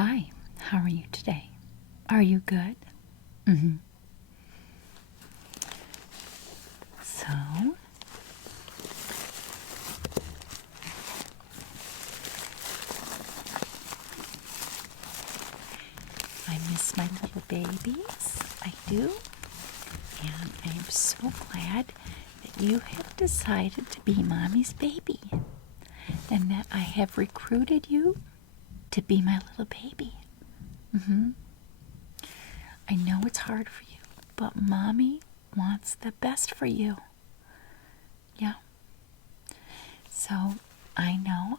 Hi, how are you today? Are you good? Mm-hmm. So, I miss my little babies. I do. And I am so glad that you have decided to be Mommy's baby and that I have recruited you to be my little baby. Mm-hmm. I know it's hard for you, but Mommy wants the best for you. Yeah. So I know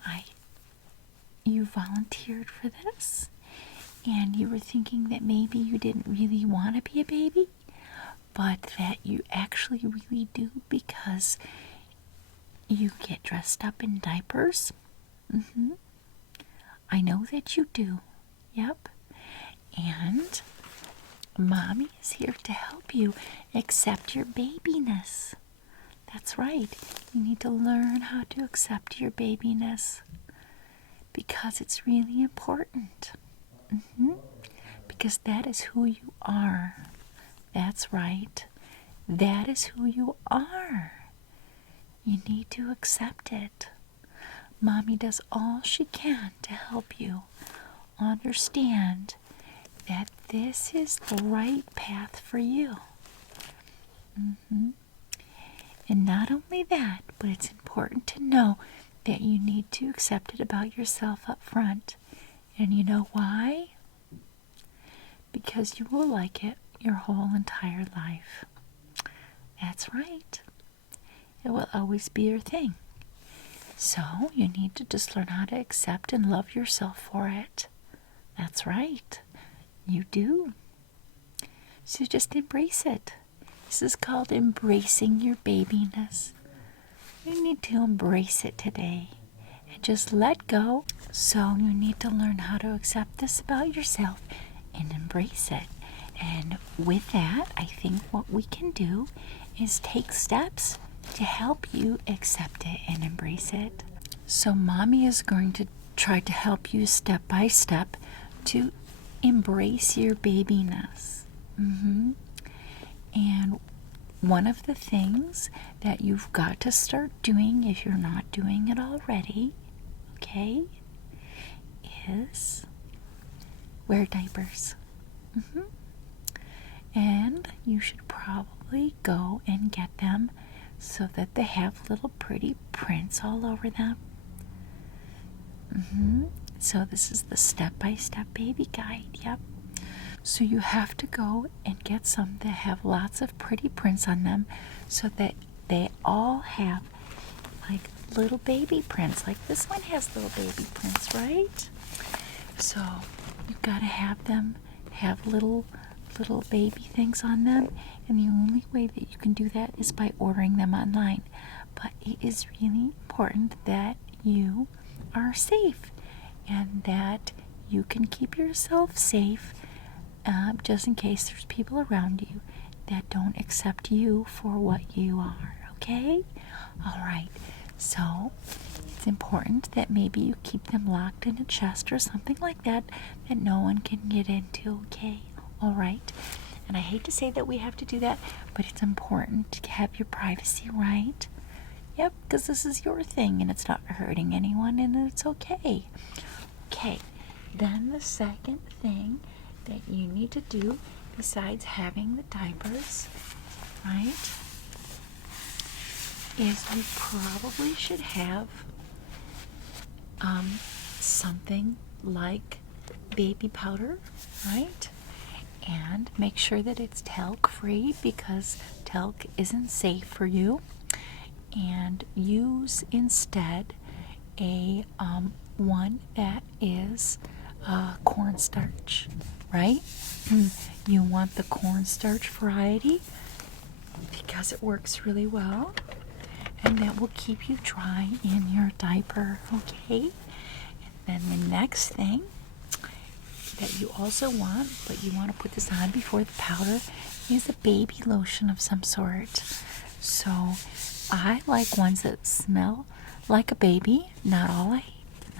you volunteered for this and you were thinking that maybe you didn't really want to be a baby, but that you actually really do because you get dressed up in diapers. Mm-hmm. I know that you do. Yep. And Mommy is here to help you accept your babiness. That's right. You need to learn how to accept your babiness because it's really important. Mm-hmm. Because that is who you are. That's right. That is who you are. You need to accept it. Mommy does all she can to help you understand that this is the right path for you. Mm-hmm. And not only that, but it's important to know that you need to accept it about yourself up front. And you know why? Because you will like it your whole entire life. That's right. It will always be your thing. So you need to just learn how to accept and love yourself for it. That's right. You do. So just embrace it. This is called embracing your babiness. You need to embrace it today and just let go. So you need to learn how to accept this about yourself and embrace it. And with that, I think what we can do is take steps to help you accept it and embrace it. So Mommy is going to try to help you step by step to embrace your babiness. Mm-hmm. And one of the things that you've got to start doing, if you're not doing it already, okay, is wear diapers. Mm-hmm. And you should probably go and get them so that they have little pretty prints all over them. Mm-hmm. So this is the step-by-step baby guide. Yep. So you have to go and get some that have lots of pretty prints on them so that they all have like little baby prints. Like this one has little baby prints, right? So you've got to have them have little baby things on them, and the only way that you can do that is by ordering them online. But it is really important that you are safe and that you can keep yourself safe, just in case there's people around you that don't accept you for what you are. Okay? All right. So it's important that maybe you keep them locked in a chest or something like that that no one can get into. Okay? All right. And I hate to say that we have to do that, but it's important to have your privacy, right? Yep, because this is your thing and it's not hurting anyone and it's okay. Okay, then the second thing that you need to do besides having the diapers, right, is you probably should have something like baby powder, right? And make sure that it's talc free because talc isn't safe for you. And use instead a one that is cornstarch, right? You want the cornstarch variety because it works really well and that will keep you dry in your diaper, okay? And then the next thing that you also want, but you want to put this on before the powder, is a baby lotion of some sort. So I like ones that smell like a baby. Not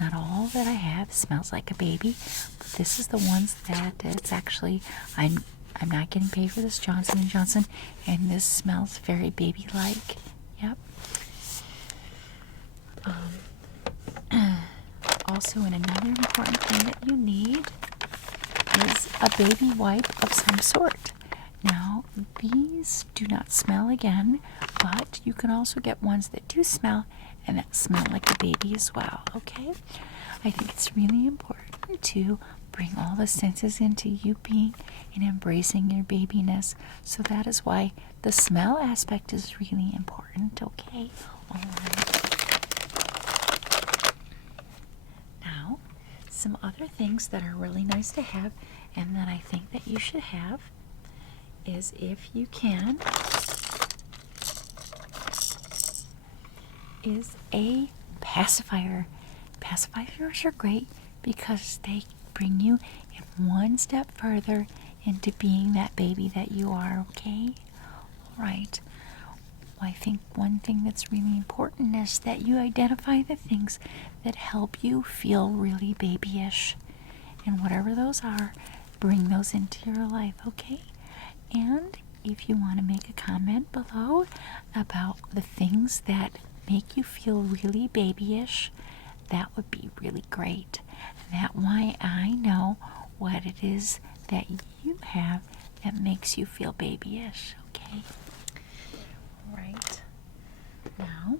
Not all that I have smells like a baby, but this is the ones that it's actually, I'm not getting paid for this Johnson & Johnson, and this smells very baby-like. Yep. Also, and another important thing that you need is a baby wipe of some sort. Now, these do not smell again, but you can also get ones that do smell and that smell like a baby as well, okay? I think it's really important to bring all the senses into you being and embracing your babiness. So that is why the smell aspect is really important, okay? All right. Now, some other things that are really nice to have and that I think that you should have is, if you can, is a pacifier. Pacifiers are great because they bring you in one step further into being that baby that you are, okay? All right. Well, I think one thing that's really important is that you identify the things that help you feel really babyish. And whatever those are, bring those into your life, okay? And if you want to make a comment below about the things that make you feel really babyish, that would be really great. That way I know what it is that you have that makes you feel babyish, okay? All right. Now,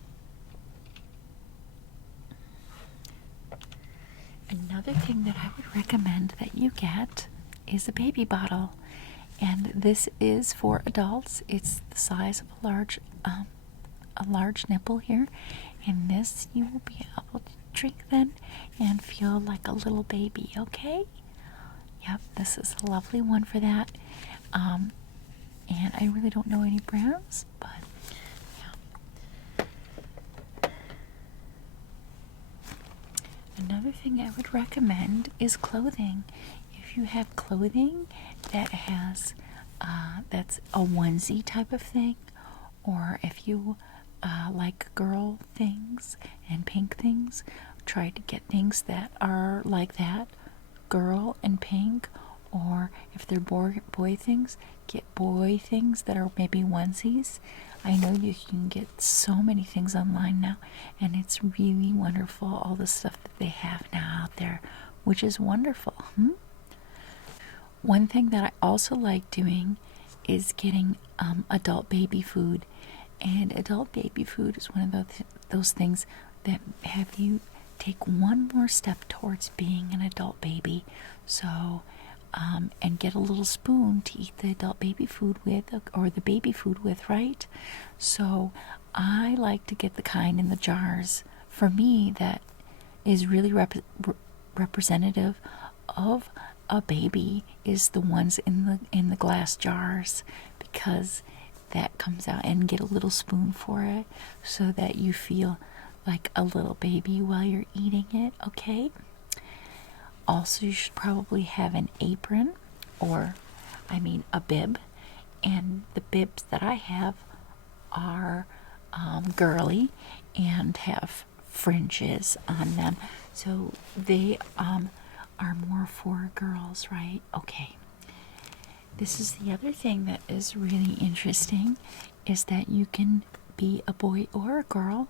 another thing that I would recommend that you get is a baby bottle. And this is for adults. It's the size of a large nipple here. And this you will be able to drink then and feel like a little baby, okay? Yep, this is a lovely one for that. And I really don't know any brands, but yeah. Another thing I would recommend is clothing. If you have clothing that has that's a onesie type of thing, or if you like girl things and pink things, try to get things that are like that, girl and pink. Or if they're boy things, get boy things that are maybe onesies. I know you can get so many things online now, and it's really wonderful, all the stuff that they have now out there, which is wonderful. One thing that I also like doing is getting adult baby food. And adult baby food is one of those things that have you take one more step towards being an adult baby. So, and get a little spoon to eat the adult baby food with, or the baby food with, right? So I like to get the kind in the jars. For me, that is really representative of a baby, is the ones in the glass jars, because that comes out, and get a little spoon for it so that you feel like a little baby while you're eating it, okay? Also, you should probably have an apron, or a bib, and the bibs that I have are girly and have fringes on them, so they are more for girls, right? Okay. This is the other thing that is really interesting, is that you can be a boy or a girl,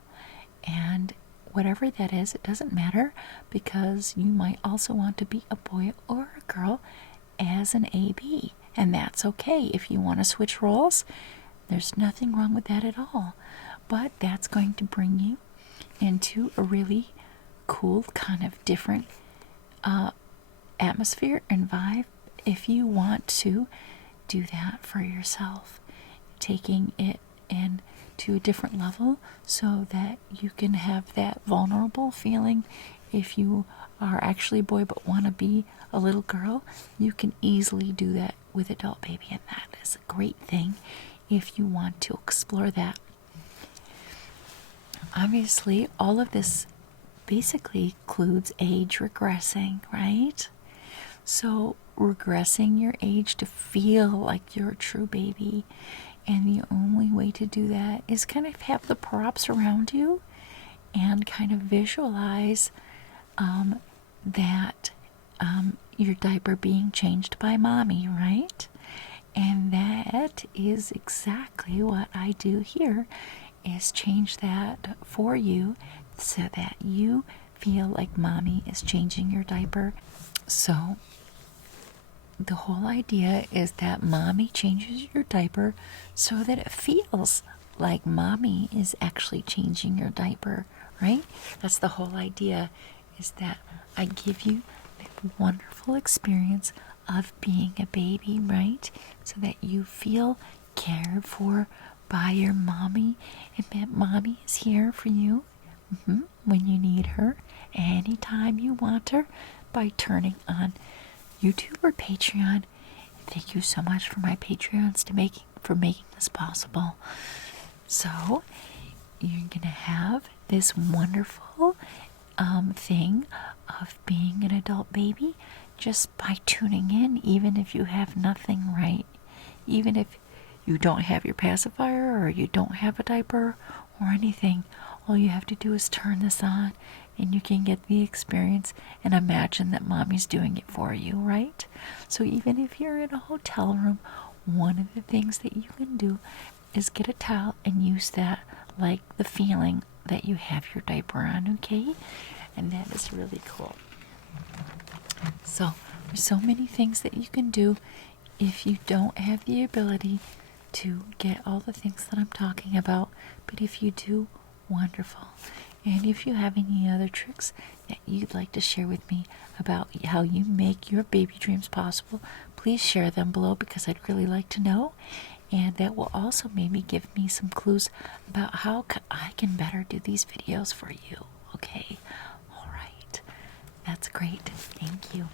and whatever that is, it doesn't matter, because you might also want to be a boy or a girl as an AB, and that's okay. If you want to switch roles, there's nothing wrong with that at all, but that's going to bring you into a really cool, kind of different atmosphere and vibe if you want to do that for yourself, taking it in to a different level so that you can have that vulnerable feeling. If you are actually a boy but want to be a little girl, you can easily do that with adult baby, and that is a great thing if you want to explore that. Obviously, all of this basically includes age regressing, right? So regressing your age to feel like you're a true baby, and the only way to do that is kind of have the props around you and kind of visualize that your diaper being changed by mommy, right? And that is exactly what I do here, is change that for you so that you feel like mommy is changing your diaper. So the whole idea is that mommy changes your diaper so that it feels like mommy is actually changing your diaper, right? That's the whole idea, is that I give you the wonderful experience of being a baby, right? So that you feel cared for by your mommy, and that mommy is here for you when you need her, anytime you want her, by turning on YouTube or Patreon. Thank you so much for my Patreons for making this possible. So you're gonna have this wonderful thing of being an adult baby just by tuning in, even if you have nothing, right? Even if you don't have your pacifier or you don't have a diaper or anything, all you have to do is turn this on and you can get the experience and imagine that mommy's doing it for you, right? So even if you're in a hotel room, one of the things that you can do is get a towel and use that like the feeling that you have your diaper on, okay? And that is really cool. So there's so many things that you can do if you don't have the ability to get all the things that I'm talking about, but if you do, wonderful. And if you have any other tricks that you'd like to share with me about how you make your baby dreams possible, please share them below, because I'd really like to know. And that will also maybe give me some clues about how I can better do these videos for you. Okay, all right, that's great. Thank you.